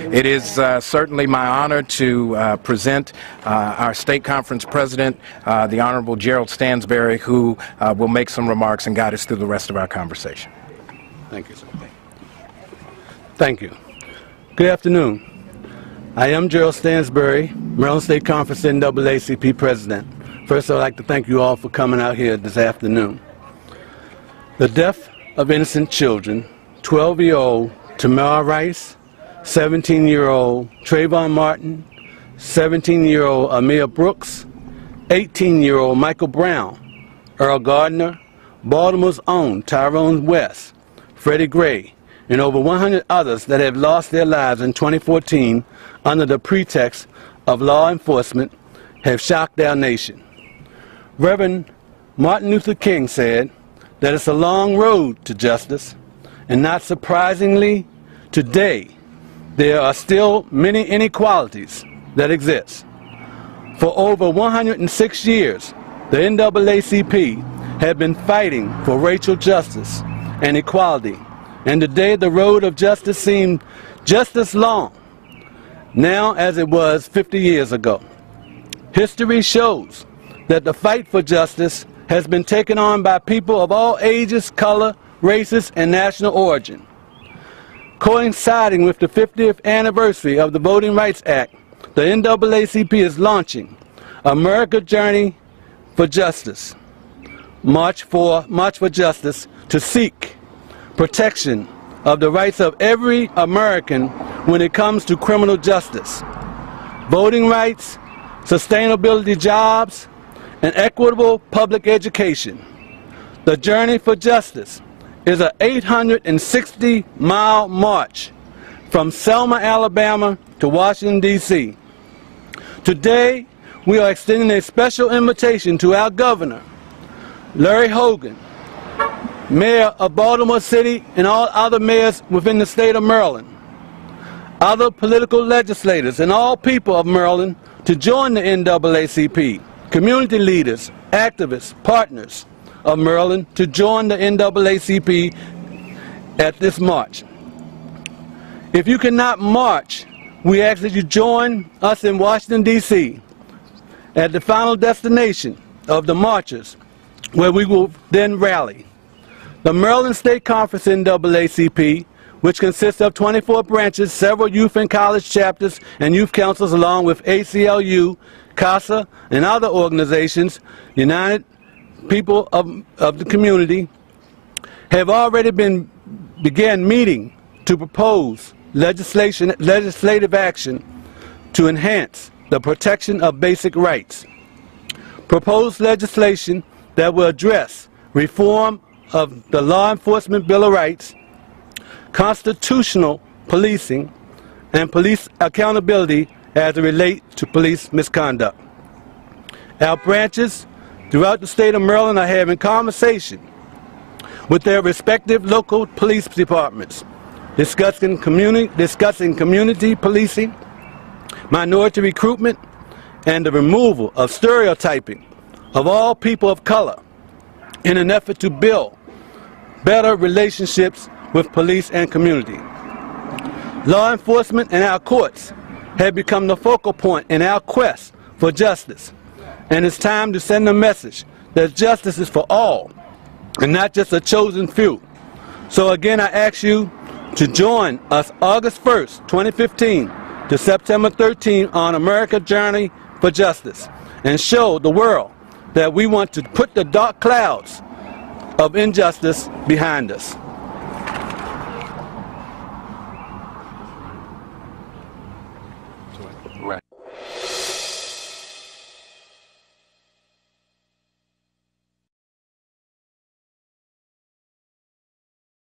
It is certainly my honor to present our state conference president, the Honorable Gerald Stansberry, who will make some remarks and guide us through the rest of our conversation. Thank you, sir. Thank you. Good afternoon. I am Gerald Stansberry, Maryland State Conference NAACP president. First, I'd like to thank you all for coming out here this afternoon. The death of innocent children, 12-year-old Tamara Rice, 17-year-old Trayvon Martin, 17-year-old Amir Brooks, 18-year-old Michael Brown, Earl Gardner, Baltimore's own Tyrone West, Freddie Gray, and over 100 others that have lost their lives in 2014 under the pretext of law enforcement have shocked our nation. Reverend Martin Luther King said that it's a long road to justice, and not surprisingly, today there are still many inequalities that exist. For over 106 years, the NAACP have been fighting for racial justice and equality, and today the road of justice seemed just as long now as it was 50 years ago. History shows that the fight for justice has been taken on by people of all ages, color, races, and national origin. Coinciding with the 50th anniversary of the Voting Rights Act, the NAACP is launching America's Journey for Justice, March for Justice, to seek protection of the rights of every American when it comes to criminal justice, voting rights, sustainability jobs, and equitable public education. The Journey for Justice is an 860-mile march from Selma, Alabama to Washington, D.C. Today, we are extending a special invitation to our governor, Larry Hogan, mayor of Baltimore City, and all other mayors within the state of Maryland, other political legislators, and all people of Maryland to join the NAACP, community leaders, activists, partners of Maryland to join the NAACP at this march. If you cannot march, we ask that you join us in Washington, D.C. at the final destination of the marchers, where we will then rally. The Maryland State Conference NAACP, which consists of 24 branches, several youth and college chapters, and youth councils, along with ACLU, CASA, and other organizations, United People of the Community, have already began meeting to propose legislative action to enhance the protection of basic rights. Proposed legislation that will address reform of the Law Enforcement Bill of Rights, constitutional policing, and police accountability as it relates to police misconduct. Our branches throughout the state of Maryland are having conversation with their respective local police departments, discussing community policing, minority recruitment, and the removal of stereotyping of all people of color in an effort to build better relationships with police and community. Law enforcement and our courts have become the focal point in our quest for justice, and it's time to send a message that justice is for all and not just a chosen few. So again, I ask you to join us August 1st, 2015 to September 13th on America's Journey for Justice, and show the world that we want to put the dark clouds of injustice behind us. Right.